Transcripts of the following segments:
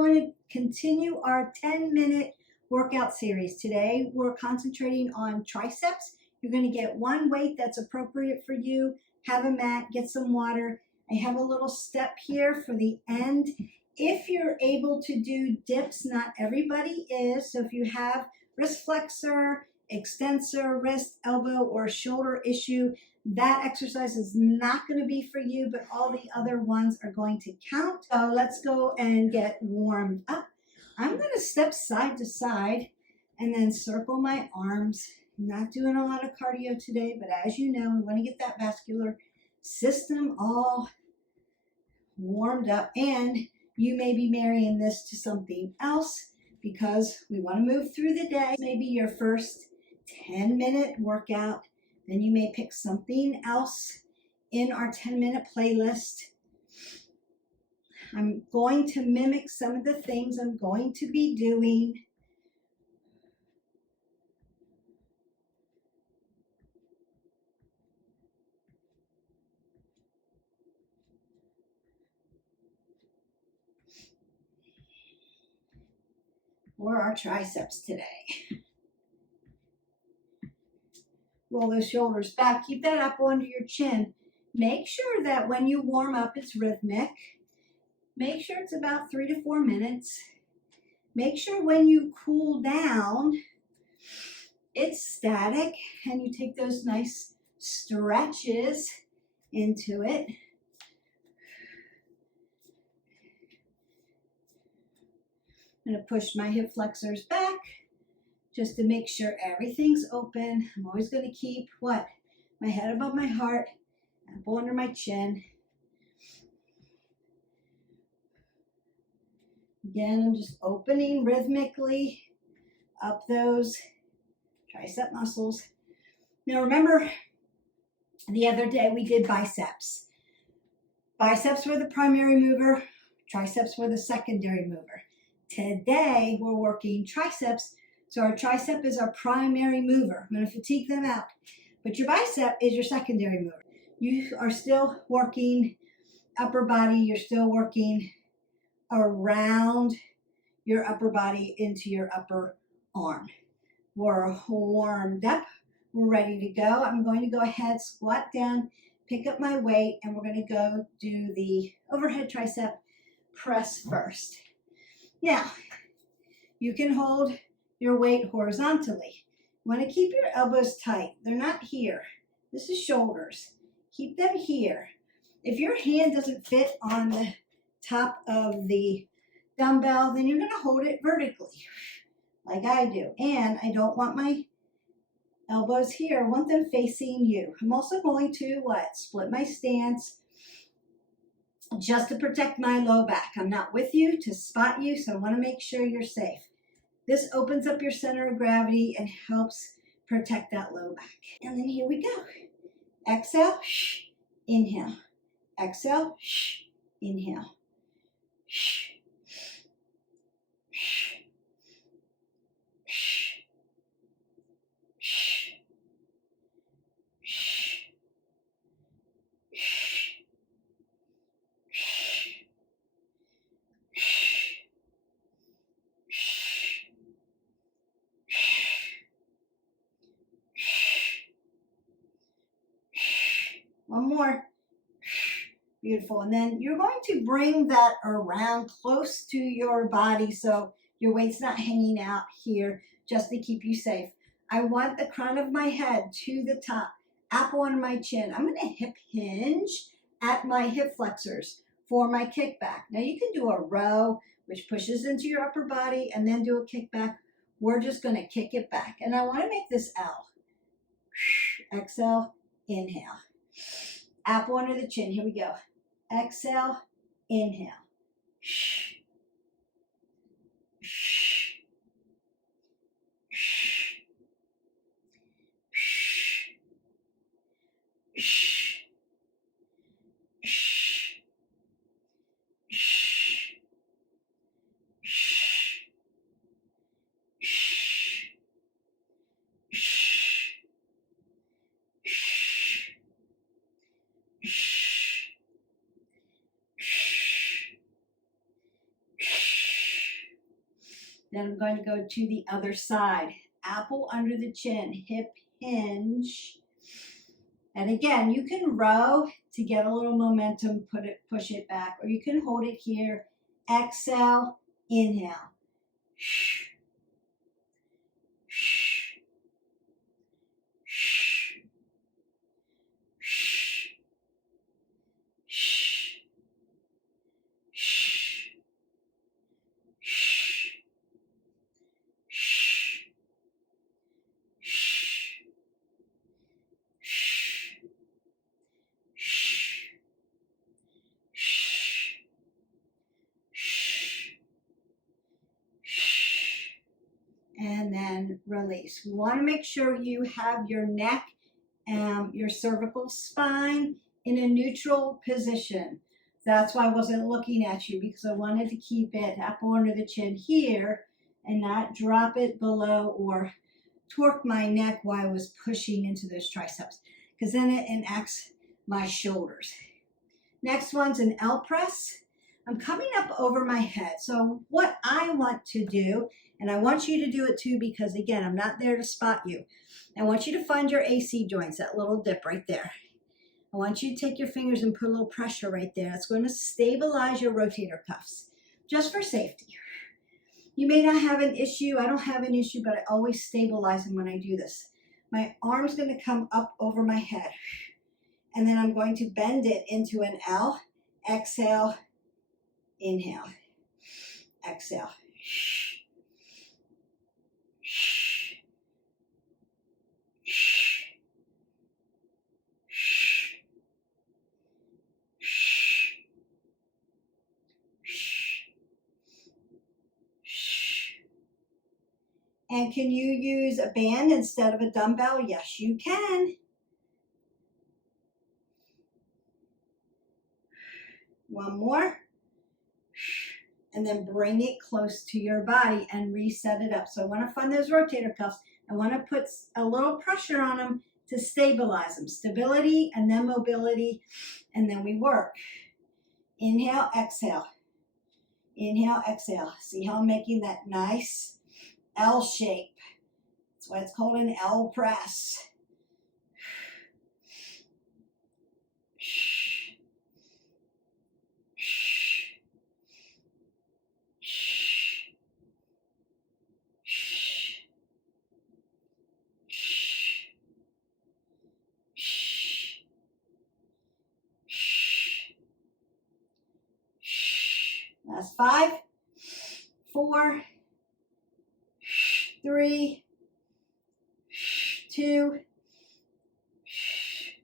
going to continue our 10-minute workout series. Today, we're concentrating on triceps. You're going to get one weight that's appropriate for you, have a mat, get some water. I have a little step here for the end. If you're able to do dips, not everybody is. So if you have wrist flexor, extensor, wrist, elbow, or shoulder issue, that exercise is not going to be for you, but all the other ones are going to count. So let's go and get warmed up. I'm going to step side to side and then circle my arms. Not doing a lot of cardio today, but as you know, we want to get that vascular system all warmed up. And you may be marrying this to something else because we want to move through the day. Maybe your first 10-minute workout. Then you may pick something else in our 10-minute playlist. I'm going to mimic some of the things I'm going to be doing. For our triceps today. Roll those shoulders back. Keep that up under your chin. Make sure that when you warm up, it's rhythmic. Make sure it's about 3 to 4 minutes. Make sure when you cool down, it's static and you take those nice stretches into it. I'm going to push my hip flexors back just to make sure everything's open. I'm always going to keep what? My head above my heart, elbow under my chin. Again, I'm just opening rhythmically up those tricep muscles. Now remember, the other day we did biceps. Biceps were the primary mover, triceps were the secondary mover. Today, we're working triceps, so our tricep is our primary mover. I'm going to fatigue them out, but your bicep is your secondary mover. You are still working upper body. You're still working around your upper body into your upper arm. We're warmed up. We're ready to go. I'm going to go ahead, squat down, pick up my weight, and we're going to go do the overhead tricep press first. Now, you can hold your weight horizontally. You want to keep your elbows tight. They're not here. This is shoulders. Keep them here. If your hand doesn't fit on the top of the dumbbell, then you're going to hold it vertically, like I do. And I don't want my elbows here. I want them facing you. I'm also going to, split my stance, just to protect my low back. I'm not with you to spot you, so I want to make sure you're safe. This opens up your center of gravity and helps protect that low back. And then here we go. Exhale, inhale. Exhale, inhale. One more. Beautiful. And then you're going to bring that around close to your body so your weight's not hanging out here, just to keep you safe. I want the crown of my head to the top, apple under my chin. I'm going to hip hinge at my hip flexors for my kickback. Now you can do a row, which pushes into your upper body, and then do a kickback. We're just going to kick it back. And I want to make this L. Exhale, inhale. Apple under the chin. Here we go. Exhale, inhale. Then I'm going to go to the other side. Apple under the chin, hip hinge. And again, you can row to get a little momentum, push it back, or you can hold it here. Exhale, inhale. And then release. We want to make sure you have your neck and your cervical spine in a neutral position. That's why I wasn't looking at you, because I wanted to keep it apple under the chin here and not drop it below or torque my neck while I was pushing into those triceps, because then it enacts my shoulders. Next one's an L press. I'm coming up over my head. So what I want to do, and I want you to do it too, because again, I'm not there to spot you. I want you to find your AC joints, that little dip right there. I want you to take your fingers and put a little pressure right there. It's going to stabilize your rotator cuffs, just for safety. You may not have an issue. I don't have an issue, but I always stabilize them when I do this. My arm's going to come up over my head, and then I'm going to bend it into an L. Exhale, inhale, exhale. And can you use a band instead of a dumbbell? Yes, you can. One more. And then bring it close to your body and reset it up. So I want to find those rotator cuffs. I want to put a little pressure on them to stabilize them. Stability and then mobility, and then we work. Inhale, exhale. Inhale, exhale. See how I'm making that nice L shape. That's why it's called an L press. Last 5, 4, 3, 2,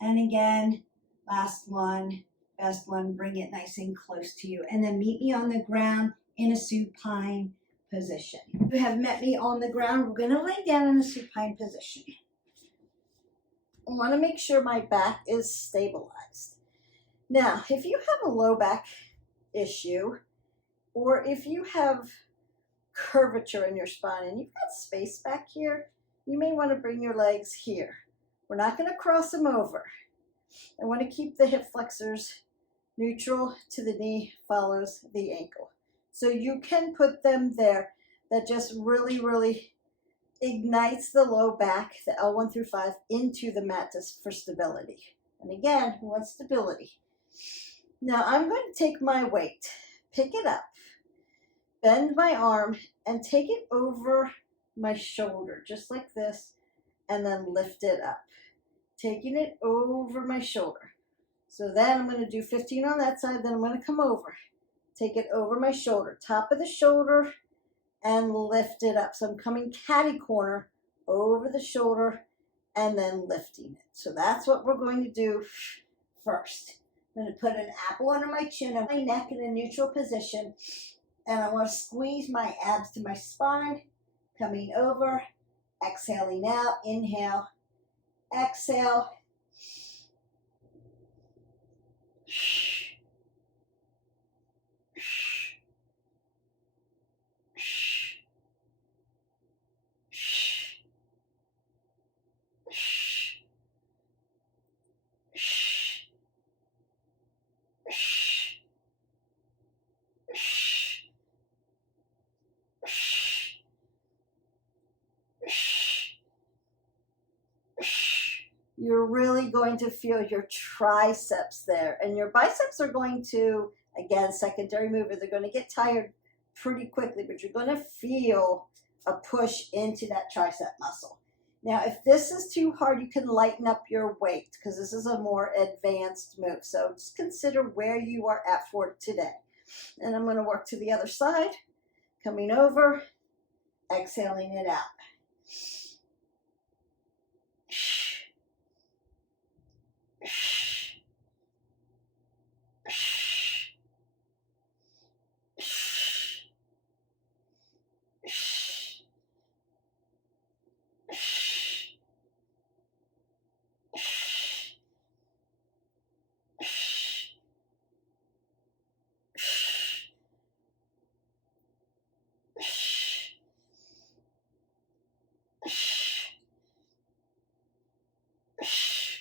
and again, last one, best one, bring it nice and close to you. And then meet me on the ground in a supine position. You have met me on the ground. We're going to lay down in a supine position. I want to make sure my back is stabilized. Now, if you have a low back issue, or if you have curvature in your spine and you've got space back here, you may want to bring your legs here. We're not going to cross them over. I want to keep the hip flexors neutral to the knee follows the ankle. So you can put them there. That just really ignites the low back, the L1 through 5, into the mat just for stability. And again, we want stability. Now I'm going to take my weight, pick it up, bend my arm, and take it over my shoulder, just like this, and then lift it up. Taking it over my shoulder. So then I'm going to do 15 on that side, then I'm going to come over. Take it over my shoulder, top of the shoulder, and lift it up. So I'm coming catty corner over the shoulder and then lifting it. So that's what we're going to do first. I'm going to put an apple under my chin and my neck in a neutral position. And I want to squeeze my abs to my spine, coming over, exhaling out, inhale, exhale. you're really going to feel your triceps there. And your biceps are going to, again, secondary mover, they're going to get tired pretty quickly, but you're going to feel a push into that tricep muscle. Now, if this is too hard, you can lighten up your weight because this is a more advanced move. So just consider where you are at for today. And I'm going to work to the other side, coming over, exhaling it out.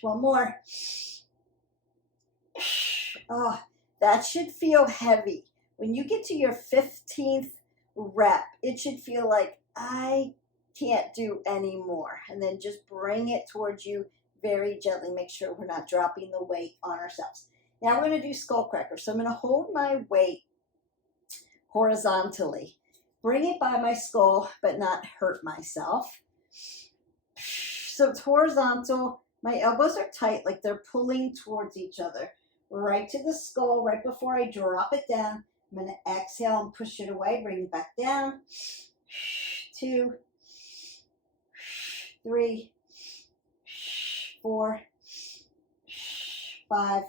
One more. Oh, that should feel heavy. When you get to your 15th rep, it should feel like I can't do any more. And then just bring it towards you very gently. Make sure we're not dropping the weight on ourselves. Now we're going to do skull crackers. So I'm going to hold my weight horizontally. Bring it by my skull, but not hurt myself. So it's horizontal. My elbows are tight, like they're pulling towards each other. Right to the skull, right before I drop it down. I'm going to exhale and push it away, bring it back down. 2, 3, 4, 5,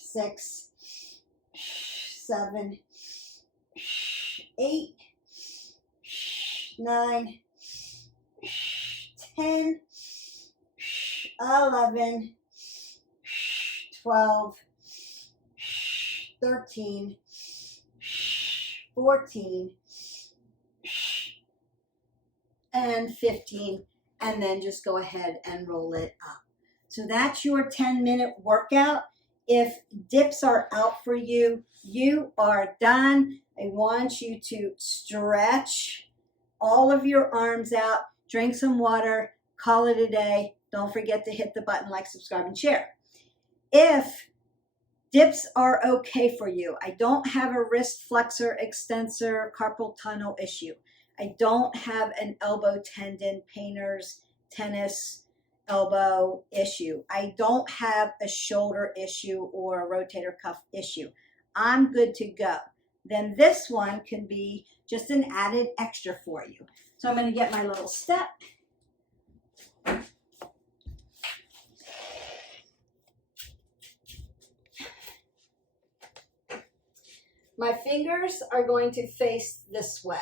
6, 7, 8, 9, 10, 11, 12, 13, 14, and 15, and then just go ahead and roll it up. So that's your 10-minute workout. If dips are out for you, you are done. I want you to stretch all of your arms out, drink some water, call it a day. Don't forget to hit the button, like, subscribe, and share. If dips are okay for you, I don't have a wrist flexor, extensor, carpal tunnel issue. I don't have an elbow tendon, painter's tennis elbow issue. I don't have a shoulder issue or a rotator cuff issue. I'm good to go. Then this one can be just an added extra for you. So I'm going to get my little step. My fingers are going to face this way.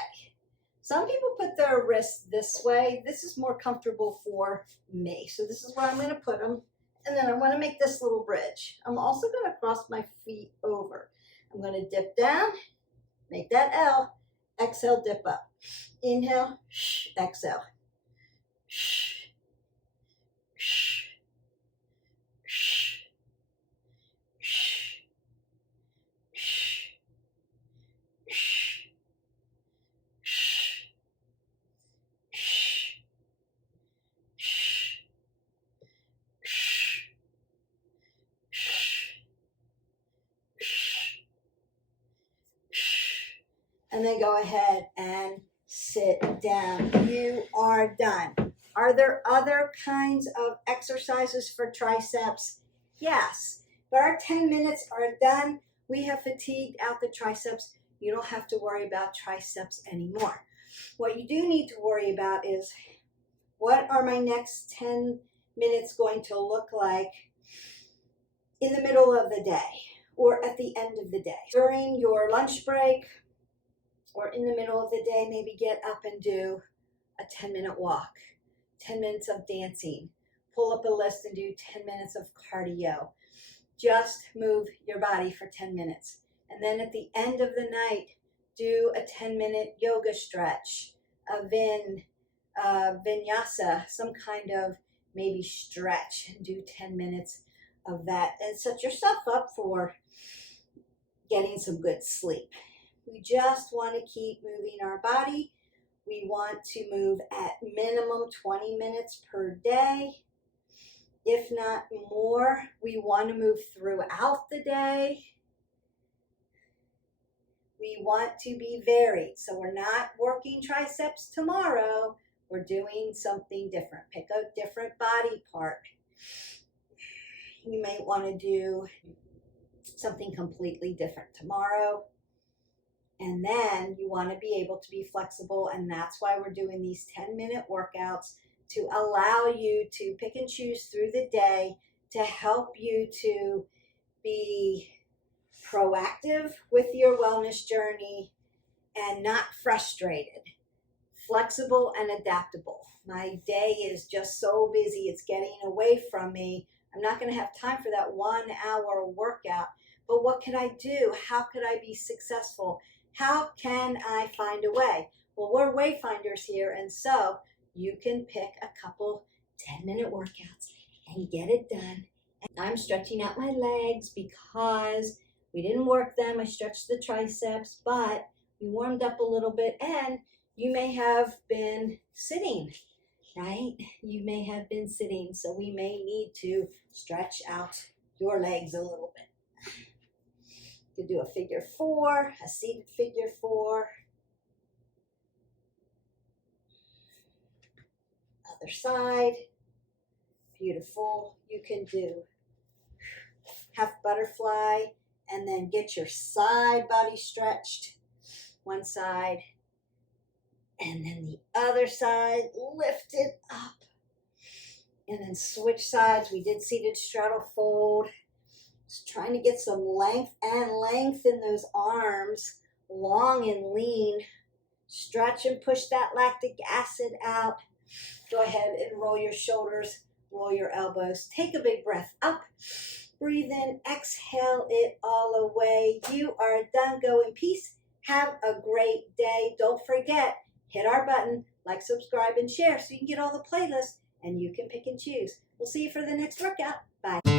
Some people put their wrists this way. This is more comfortable for me. So this is where I'm going to put them. And then I want to make this little bridge. I'm also going to cross my feet over. I'm going to dip down, make that L, exhale, dip up. Inhale, exhale. And then go ahead and sit down. You are done. Are there other kinds of exercises for triceps? Yes, but our 10 minutes are done. We have fatigued out the triceps. You don't have to worry about triceps anymore. What you do need to worry about is, what are my next 10 minutes going to look like in the middle of the day or at the end of the day? During your lunch break, or in the middle of the day, maybe get up and do a 10-minute walk, 10 minutes of dancing, pull up a list and do 10 minutes of cardio. Just move your body for 10 minutes. And then at the end of the night, do a 10-minute yoga stretch, a vinyasa, some kind of maybe stretch, and do 10 minutes of that. And set yourself up for getting some good sleep. We just want to keep moving our body. We want to move at minimum 20 minutes per day. if not more. We want to move throughout the day. We want to be varied. So we're not working triceps tomorrow. We're doing something different. Pick a different body part. You may want to do something completely different tomorrow. And then you want to be able to be flexible. And that's why we're doing these 10-minute workouts, to allow you to pick and choose through the day, to help you to be proactive with your wellness journey and not frustrated, flexible and adaptable. My day is just so busy, it's getting away from me. I'm not going to have time for that 1 hour workout, but what could I do? How could I be successful? How can I find a way? Well, we're wayfinders here, and so you can pick a couple 10-minute workouts and get it done. And I'm stretching out my legs because we didn't work them. I stretched the triceps, but we warmed up a little bit, and you may have been sitting, right? You may have been sitting, so we may need to stretch out your legs a little bit. You could do a figure 4, a seated figure 4. Other side. Beautiful. You can do half butterfly and then get your side body stretched. One side. And then the other side. Lift it up. And then switch sides. We did seated straddle fold. Just trying to get some length and lengthen those arms, long and lean. Stretch and push that lactic acid out. Go ahead and roll your shoulders, roll your elbows. Take a big breath up. Breathe in, exhale it all away. You are done. Go in peace. Have a great day. Don't forget, hit our button, like, subscribe, and share so you can get all the playlists and you can pick and choose. We'll see you for the next workout. Bye.